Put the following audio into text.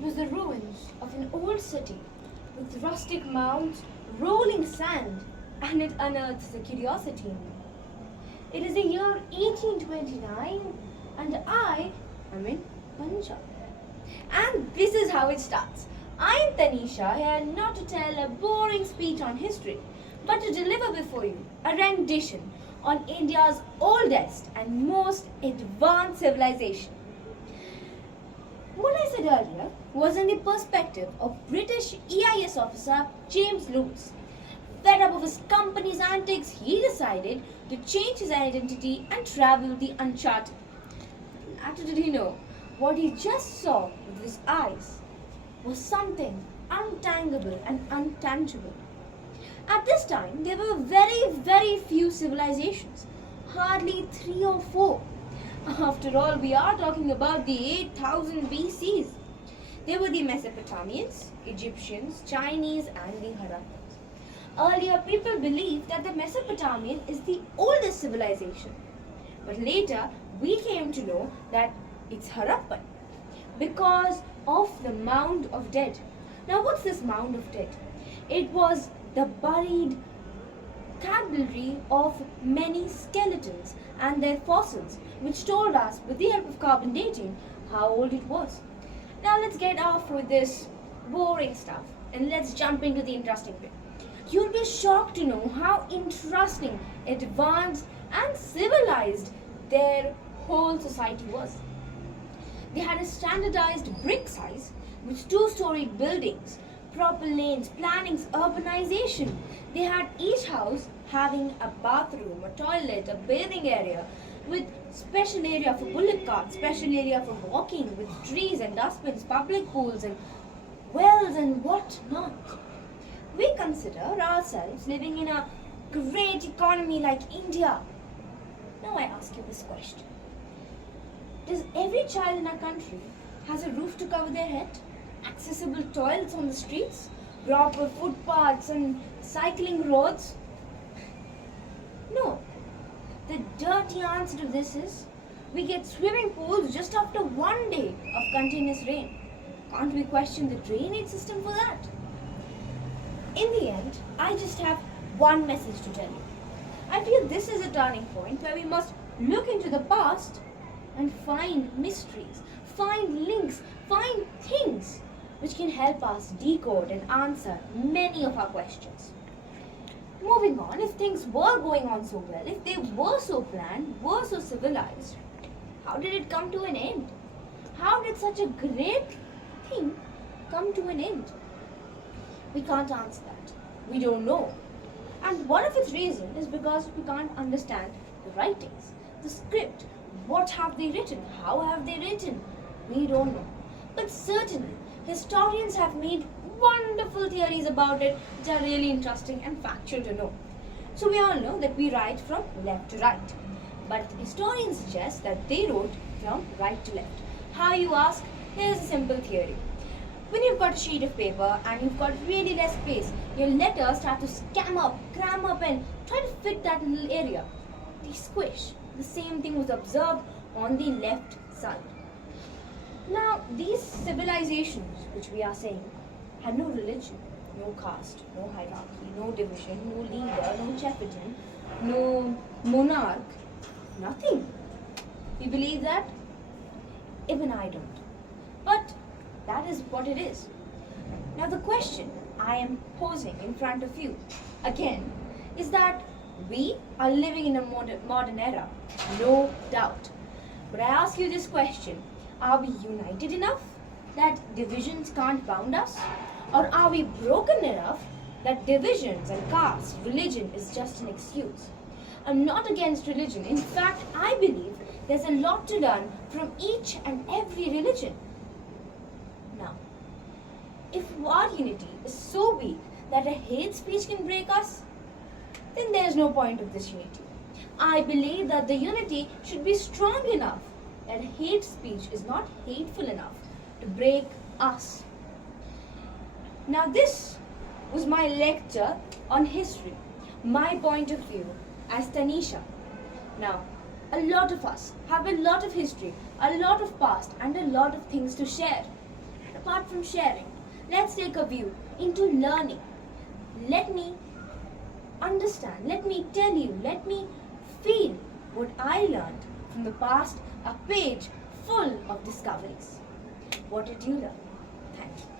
It was the ruins of an old city with rustic mounds, rolling sand, and it unearths the curiosity in me. It is the year 1829, and I am in Punjab. And this is how it starts. I am Tanisha, here not to tell a boring speech on history, but to deliver before you a rendition on India's oldest and most advanced civilization. What I said earlier was in the perspective of British EIS officer James Lewis. Fed up of his company's antics, he decided to change his identity and travel the uncharted. Little did he know, what he just saw with his eyes was something untangible and untangible. At this time, there were very few civilizations, hardly 3 or 4. After all, we are talking about the 8000 BCs. There were the Mesopotamians, Egyptians, Chinese, and the Harappans. Earlier, people believed that the Mesopotamian is the oldest civilization. But later, we came to know that it's Harappan because of the Mound of Dead. Now, what's this Mound of Dead? It was the buried tabulary of many skeletons and their fossils, which told us, with the help of carbon dating, how old it was. Now, let's get off with this boring stuff and let's jump into the interesting bit. You'll be shocked to know how interesting, advanced, and civilized their whole society was. They had a standardized brick size with 2-story buildings, proper lanes, plannings, urbanization. They had each house having a bathroom, a toilet, a bathing area, with special area for bullock carts, special area for walking, with trees and dustbins, public pools and wells and what not. We consider ourselves living in a great economy like India. Now I ask you this question. Does every child in our country has a roof to cover their head? Accessible toilets on the streets? Proper footpaths and cycling roads? No. The dirty answer to this is we get swimming pools just after one day of continuous rain. Can't we question the drainage system for that? In the end, I just have one message to tell you. I feel this is a turning point where we must look into the past and find mysteries, find links, find things which can help us decode and answer many of our questions. Moving on, if things were going on so well, if they were so planned, were so civilized, how did it come to an end? How did such a great thing come to an end? We can't answer that. We don't know. And one of its reasons is because we can't understand the writings, the script. What have they written? How have they written? We don't know. But certainly, historians have made wonderful theories about it which are really interesting and factual to know. So we all know that we write from left to right. But historians suggest that they wrote from right to left. How, you ask? Here's a simple theory. When you've got a sheet of paper and you've got really less space, your letters start to cram up and try to fit that little area. They squish. The same thing was observed on the left side. Now, these civilizations, which we are saying, had no religion, no caste, no hierarchy, no division, no leader, no chieftain, no monarch, nothing. You believe that? Even I don't. But that is what it is. Now the question I am posing in front of you again is that we are living in a modern era, no doubt. But I ask you this question, are we united enough that divisions can't bound us? Or are we broken enough that divisions and caste, religion is just an excuse? I'm not against religion. In fact, I believe there's a lot to learn from each and every religion. Now, if our unity is so weak that a hate speech can break us, then there's no point of this unity. I believe that the unity should be strong enough that hate speech is not hateful enough to break us. Now this was my lecture on history, my point of view as Tanisha. Now, a lot of us have a lot of history, a lot of past and a lot of things to share. apart from sharing, let's take a view into learning. Let me understand, let me tell you, let me feel what I learned from the past, a page full of discoveries. What did you learn? Thank you.